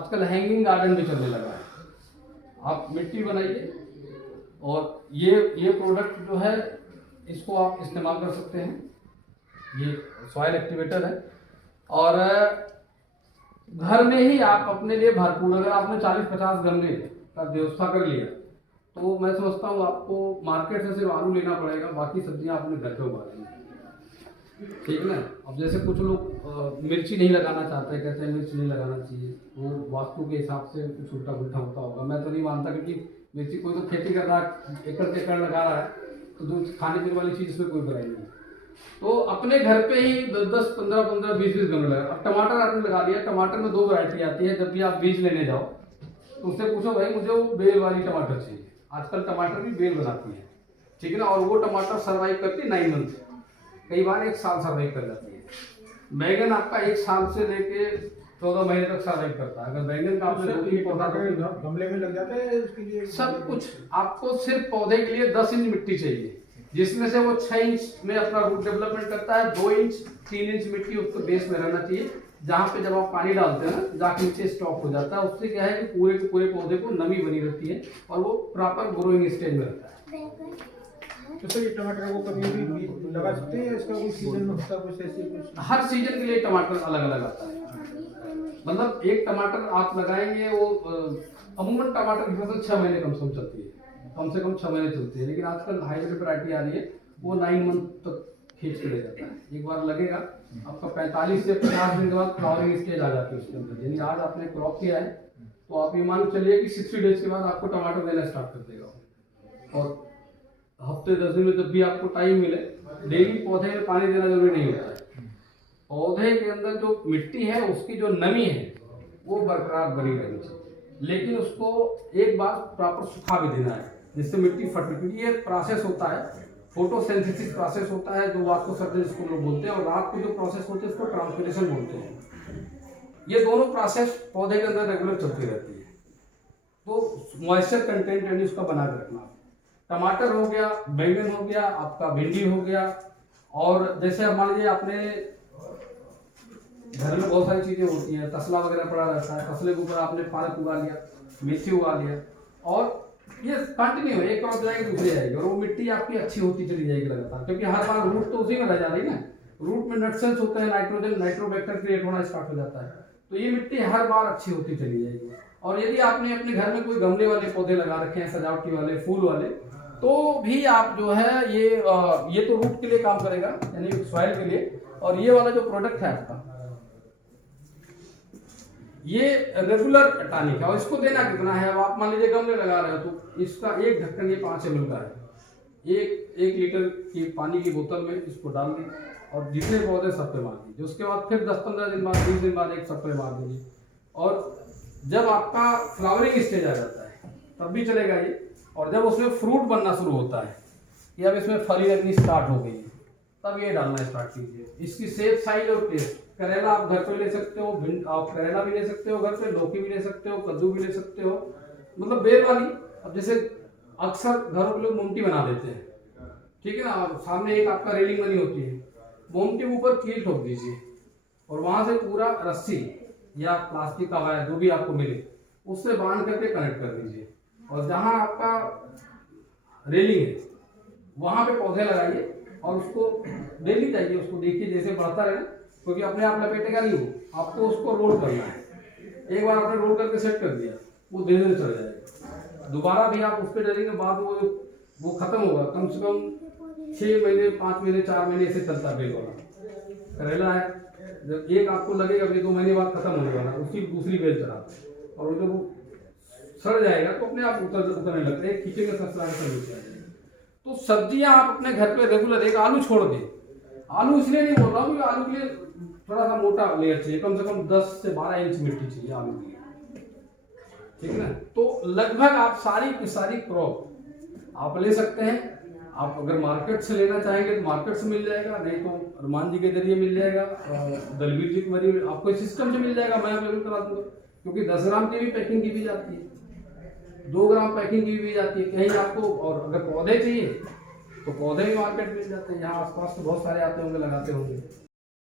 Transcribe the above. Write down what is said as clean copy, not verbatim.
आजकल hanging garden भी चलने लगा है। आप मिट्टी बनाइए और ये प्रोडक्ट जो है इसको आप इस्तेमाल कर सकते हैं। ये सॉइल एक्टिवेटर है और घर में ही आप अपने लिए भरपूर, अगर आपने 40-50 गमले का व्यवस्था कर लिया तो मैं समझता हूँ आपको मार्केट से सिर्फ आलू लेना पड़ेगा, बाकी सब्जियां अपने घर पे उगा लेंगे। ठीक ना। अब जैसे कुछ लोग मिर्ची नहीं लगाना चाहते, कहते हैं मिर्च नहीं लगाना चाहिए, वो वास्तु के हिसाब से कुछ उल्टा पुल्टा होता होगा। मैं तो नहीं मानता, क्योंकि मिर्ची कोई तो खेती कर रहा है, एकड़ के एकड़ लगा रहा है, तो जो खाने पीने वाली चीज़ इसमें कोई बुराई नहीं है। तो अपने घर पे ही 10-10, 15-15, 20-20 गमले लगा। अब टमाटर आपने लगा दिया, टमाटर में 2 वैरायटी आती है। जब भी आप बीज लेने जाओ तो उससे पूछो भाई मुझे वो बेल वाली टमाटर चाहिए। आजकल टमाटर भी बेल बनाती है, ठीक है ना, और वो टमाटर सर्वाइव करती है 9 मंथ, कई बार 1 साल सर्वाइव कर जाती है। बैगन आपका 1 साल से लेके 14 महीने तक सर्वाइव करता है। अगर बैगन का आपने गमले में लग जाते हैं उसके लिए सब कुछ, आपको सिर्फ पौधे के लिए 10 इंच मिट्टी चाहिए, जिसमें से वो 6 इंच में अपना रूट डेवलपमेंट करता है। 2 इंच 3 इंच मिट्टी उसको बेस में रहना चाहिए, जहाँ पे जब आप पानी डालते हैं ना जाके नीचे स्टॉक हो जाता है। उससे क्या है कि पूरे के पूरे पौधे को नमी बनी रहती है और वो प्रॉपर ग्रोइंग स्टेज में रहता है। तो सर ये टमाटर को कभी भी लगा सकते हैं, इसका कोई सीजन में होता है कुछ ऐसे कुछ? हर सीजन के लिए टमाटर अलग अलग आता है। मतलब एक टमाटर आप लगाएंगे, वो अमूमन टमाटर की फसल 6 महीने कम से कम चलती है, कम से कम 6 महीने चलती है। लेकिन आजकल हाइब्रिड वैरायटी आ रही है, वो 9 मंथ तक खींच के ले जाता है। एक बार लगेगा आपका 45 से 50 दिन के बाद फ्लावरिंग स्टेज आ जाती है उसके अंदर। यानी आज आपने क्रॉप किया है तो आप ये मान चलिए कि 60 डेज के बाद आपको टमाटर देना स्टार्ट कर देगा। और हफ्ते 10 दिन में जब भी आपको टाइम मिले, डेली पौधे में पानी देना जरूरी नहीं होता है। पौधे के अंदर जो मिट्टी है उसकी जो नमी है वो बरकरार बनी रहनी चाहिए, लेकिन उसको एक बार प्रॉपर सुखा भी देना है जिससे मिट्टी फटे। क्योंकि ये प्रोसेस होता है, फोटोसिंथेसिस प्रोसेस होता है जो वास्कोसर्जन जिसको लोग बोलते हैं, और रात को जो प्रोसेस होती है उसको ट्रांसपिरेशन बोलते हैं। ये दोनों प्रोसेस पौधे के अंदर रेगुलर चलती रहती है। तो मॉइस्चर कंटेंट यानी उसका बना के रखना। टमाटर हो गया, बैंगन हो गया, आपका भिंडी हो गया, और जैसे अब मान लीजिए आपने घर में बहुत सारी चीजें होती हैं, तसला वगैरह पड़ा रहता है, तसले के ऊपर आपने पालक उगा लिया, मेथी उगा लिया, और ये कंटिन्यू एक क्रॉप जाएगी दूसरी जाएगी, और वो मिट्टी आपकी अच्छी होती चली जाएगी लगातार, क्योंकि हर बार रूट तो उसी में रह जा रही है ना। रूट में नटसेल्स होते हैं, नाइट्रोजन नाइट्रोबैक्टर क्रिएट होना स्टार्ट हो जाता है, तो ये मिट्टी हर बार अच्छी होती चली जाएगी। और यदि आपने अपने घर में कोई गमले वाले पौधे लगा रखे हैं, सजावटी वाले, फूल वाले, तो भी आप जो है ये तो रूट के लिए काम करेगा यानी सॉइल के लिए। और ये वाला जो प्रोडक्ट है आपका, ये रेगुलर टॉनिक है, और इसको देना कितना है? अब आप मान लीजिए गमले लगा रहे हो तो इसका एक ढक्कन ये 5 ml का है। एक लीटर की पानी की बोतल में इसको डाल दी और जितने पौधे सब पे मार दीजिए। उसके बाद फिर 10-15 दिन बाद, 20 दिन बाद एक सब पे मार दीजिए। और जब आपका फ्लावरिंग स्टेज आ जाता है तब भी चलेगा ये, और जब उसमें फ्रूट बनना शुरू होता है कि अब इसमें फली लगनी स्टार्ट हो गई है, तब ये डालना स्टार्ट कीजिए। इसकी शेप, साइज और टेस्ट, करेला आप घर पे ले सकते हो, आप करेला भी ले सकते हो घर पे, लौकी भी ले सकते हो, कद्दू भी ले सकते हो, मतलब बेल वाली। अब जैसे अक्सर घरों के लोग मोमटी बना देते हैं, ठीक है ना, और सामने एक आपका रेलिंग बनी होती है, मोमटी के ऊपर कील ठोक दीजिए और वहां से पूरा रस्सी या प्लास्टिक का वायर जो भी आपको मिले उससे बांध करके कनेक्ट कर दीजिए, और जहां आपका रेलिंग है वहां पे पौधे लगाइए और उसको डेली जाइए, उसको देखिए जैसे बढ़ता रहे, क्योंकि अपने आप लपेटेगा नहीं, वो आपको उसको रोल करना है। एक बार आपने रोल करके सेट कर दिया, वो धीरे धीरे चल जाएगा। दोबारा भी आप उस पर डालेंगे, बाद वो खत्म होगा। कम से कम 6 महीने, 5 महीने, 4 महीने ऐसे चलता है बेल वाला। करेला है, जब एक आपको लगेगा कि 2 महीने बाद खत्म होने वाला, उसकी दूसरी बेल चढ़ाते हैं, और जब वो सड़ जाएगा तो अपने आप उतरने लगते हैं, खींचेंगे सड़ नीचे आ जाएगा। तो सब्जियां आप अपने घर पे रेगुलर, एक आलू छोड़ दें। आलू इसलिए नहीं बोल रहा हूँ, आलू के लिए थोड़ा सा मोटा लेयर चाहिए, कम से कम 10 से 12 इंच मिट्टी चाहिए आलू के लिए, ठीक है ना। तो लगभग आप सारी की सारी क्रॉप आप ले सकते हैं। आप अगर मार्केट से लेना चाहेंगे तो मार्केट से मिल जाएगा, नहीं तो अरमान जी के जरिए मिल जाएगा, दलवीर जी के जरिए आपको सिस्टम से मिल जाएगा, मैं अवेलेबल करा दूंगा। क्योंकि 10 ग्राम की भी पैकिंग की भी जाती है, 2 ग्राम पैकिंग की भी जाती है कहीं आपको। और अगर पौधे चाहिए तो पौधे भी मार्केट मिल जाते हैं, यहाँ आसपास तो बहुत सारे आते होंगे, लगाते होंगे।